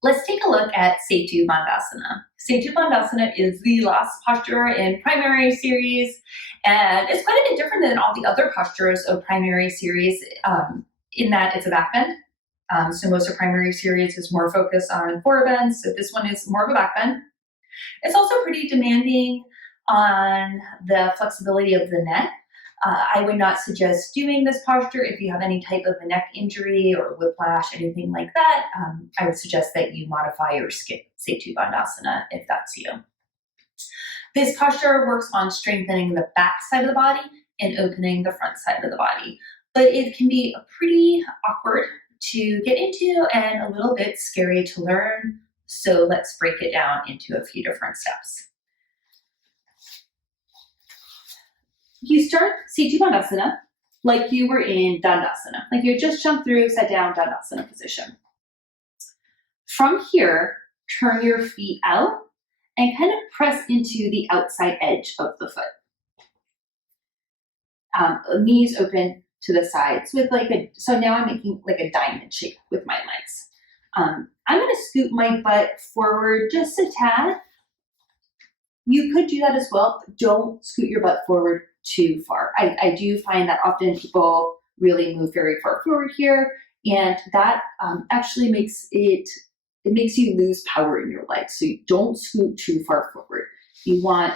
Let's take a look at Setu Bandhasana. Setu Bandhasana is the last posture in primary series, and it's quite a bit different than all the other postures of primary series in that it's a back bend. So most of primary series is more focused on forward bend, so this one is more of a back bend. It's also pretty demanding on the flexibility of the neck. I would not suggest doing this posture if you have any type of a neck injury or whiplash, anything like that. I would suggest that you modify or skip Setu Bandhasana if that's you. This posture works on strengthening the back side of the body and opening the front side of the body, but it can be pretty awkward to get into and a little bit scary to learn. So let's break it down into a few different steps. You start Setu Bandhasana like you were in Dandasana, like you just jumped through, sat down, Dandasana position. From here, turn your feet out and kind of press into the outside edge of the foot. Knees open to the sides with so now I'm making like a diamond shape with my legs. I'm going to scoot my butt forward just a tad. You could do that as well, but don't scoot your butt forward too far. I do find that often people really move very far forward here, and that actually makes you lose power in your legs. So you don't scoot too far forward. You want,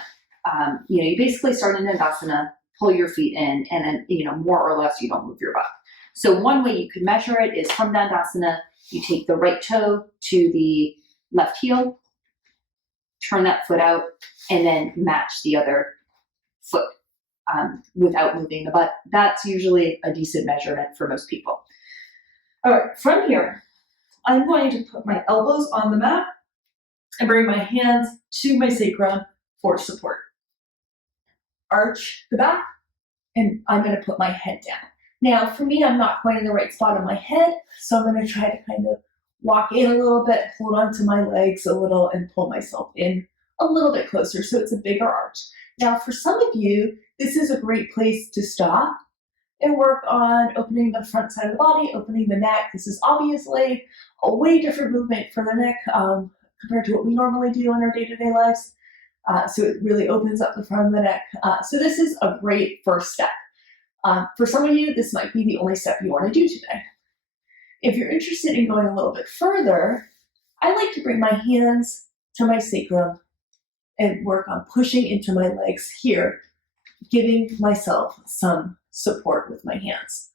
you basically start in Dandasana, pull your feet in, and then, more or less you don't move your butt. So one way you could measure it is from Dandasana, you take the right toe to the left heel, turn that foot out, and then match the other foot without moving the butt. That's usually a decent measurement for most people. All right, from here, I'm going to put my elbows on the mat and bring my hands to my sacrum for support. Arch the back, and I'm going to put my head down. Now, for me, I'm not quite in the right spot on my head, so I'm going to try to kind of walk in a little bit, hold onto my legs a little, and pull myself in a little bit closer so it's a bigger arch. Now, for some of you, this is a great place to stop and work on opening the front side of the body, opening the neck. This is obviously a way different movement for the neck compared to what we normally do in our day-to-day lives. So it really opens up the front of the neck. So this is a great first step. For some of you, this might be the only step you want to do today. If you're interested in going a little bit further, I like to bring my hands to my sacrum and work on pushing into my legs here, giving myself some support with my hands.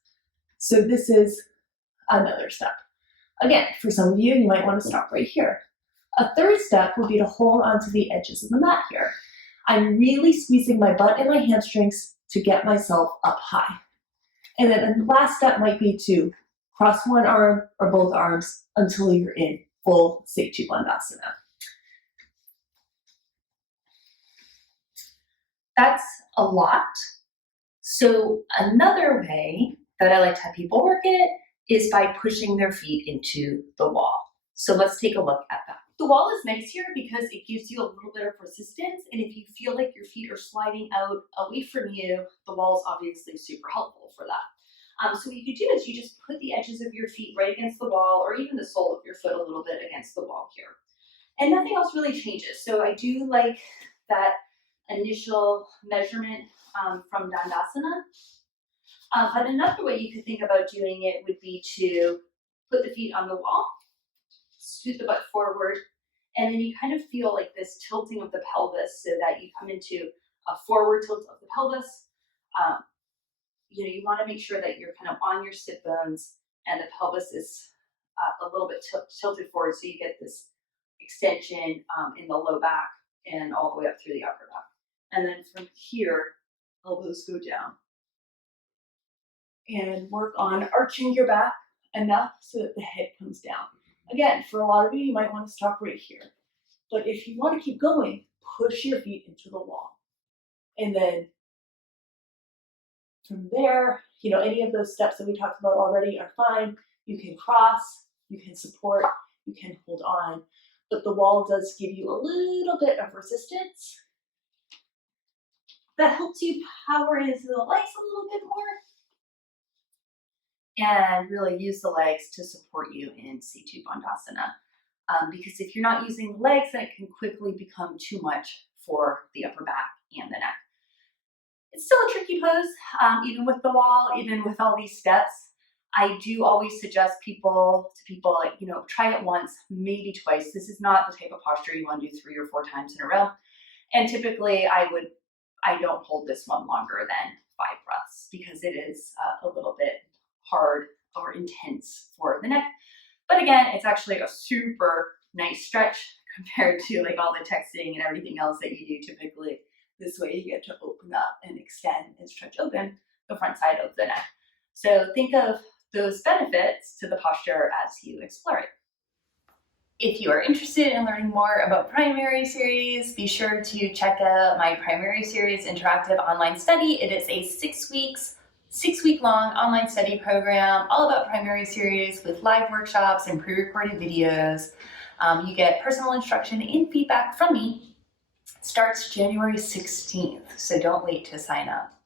So this is another step. Again, for some of you, you might want to stop right here. A third step would be to hold onto the edges of the mat here. I'm really squeezing my butt and my hamstrings to get myself up high. And then the last step might be to cross one arm or both arms until you're in full Setu Bandhasana. That's a lot. So another way that I like to have people work it is by pushing their feet into the wall. So let's take a look at that. The wall is nice here because it gives you a little bit of resistance, and if you feel like your feet are sliding out away from you, the wall is obviously super helpful for that. So what you could do is you just put the edges of your feet right against the wall, or even the sole of your foot a little bit against the wall here. And nothing else really changes. So I do like that initial measurement from Dandasana. But another way you could think about doing it would be to put the feet on the wall, scoot the butt forward, and then you kind of feel like this tilting of the pelvis so that you come into a forward tilt of the pelvis. You want to make sure that you're kind of on your sit bones and the pelvis is a little bit tilted forward so you get this extension in the low back and all the way up through the upper back. And then from here, elbows go down. And work on arching your back enough so that the head comes down. Again, for a lot of you, you might want to stop right here. But if you want to keep going, push your feet into the wall. And then from there, any of those steps that we talked about already are fine. You can cross, you can support, you can hold on. But the wall does give you a little bit of resistance. That helps you power into the legs a little bit more. And really use the legs to support you in Setu Bandhasana. because if you're not using the legs, then it can quickly become too much for the upper back and the neck. It's still a tricky pose, even with the wall, even with all these steps. I do always suggest people, like, try it once, maybe twice. This is not the type of posture you want to do 3 or 4 times in a row. And typically I don't hold this one longer than 5 breaths because it is a little bit hard or intense for the neck. But again, it's actually a super nice stretch compared to like all the texting and everything else that you do typically. This way you get to open up and extend and stretch open the front side of the neck. So think of those benefits to the posture as you explore it. If you are interested in learning more about Primary Series, be sure to check out my Primary Series interactive online study. It is a 6-week-long online study program all about Primary Series with live workshops and pre-recorded videos. You get personal instruction and feedback from me. It starts January 16th, so don't wait to sign up.